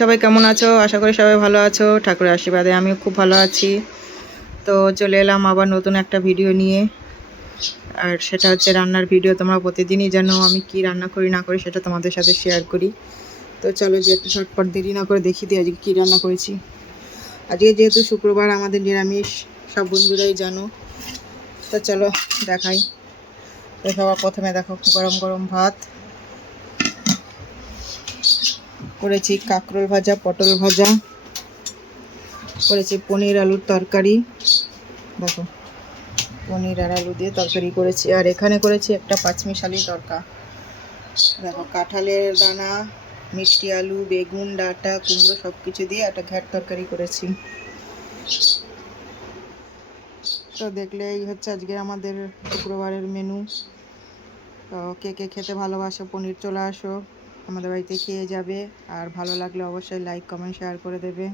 সবাই কেমন আছো? আশা করি সবাই ভালো আছো। ঠাকুরের আশীর্বাদে আমিও খুব ভালো আছি। তো চলে এলাম আবার নতুন একটা ভিডিও নিয়ে। আর সেটা হচ্ছে রান্নার ভিডিও। তোমরা প্রতিদিনই জানো আমি কি রান্না করি, না করি সেটা তোমাদের সাথে শেয়ার করি। তো চলো যে একটু ঝটপট দেরি না করে দেখি দিই আজকে কী রান্না করেছি। আজকে যেহেতু শুক্রবার, আমাদের নিরামিষ, সব বন্ধুরাই জানো। তো চলো দেখাই। তো সবার প্রথমে দেখো গরম গরম ভাত। করেছি কাঁকরোল ভাজা, পটল ভাজা, করেছি পনির আলুর তরকারি। দেখো, পনির আর আলু দিয়ে তরকারি করেছি। আর এখানে করেছি একটা পাঁচমিশালি তরকা। দেখো, কাঁঠালের দানা, মিষ্টি আলু, বেগুন, ডাঁটা, কুমড়ো সব কিছু দিয়ে একটা ঘ্যাট তরকারি করেছি। তো দেখলে এই হচ্ছে আজকে আমাদের শুক্রবারের মেনু তো কে কে খেতে ভালোবাসো, পনির চলে আসো। আমাদের বাড়িতে খেয়ে যাবে। আর ভালো লাগলে অবশ্যই লাইক কমেন্ট শেয়ার করে দেবে।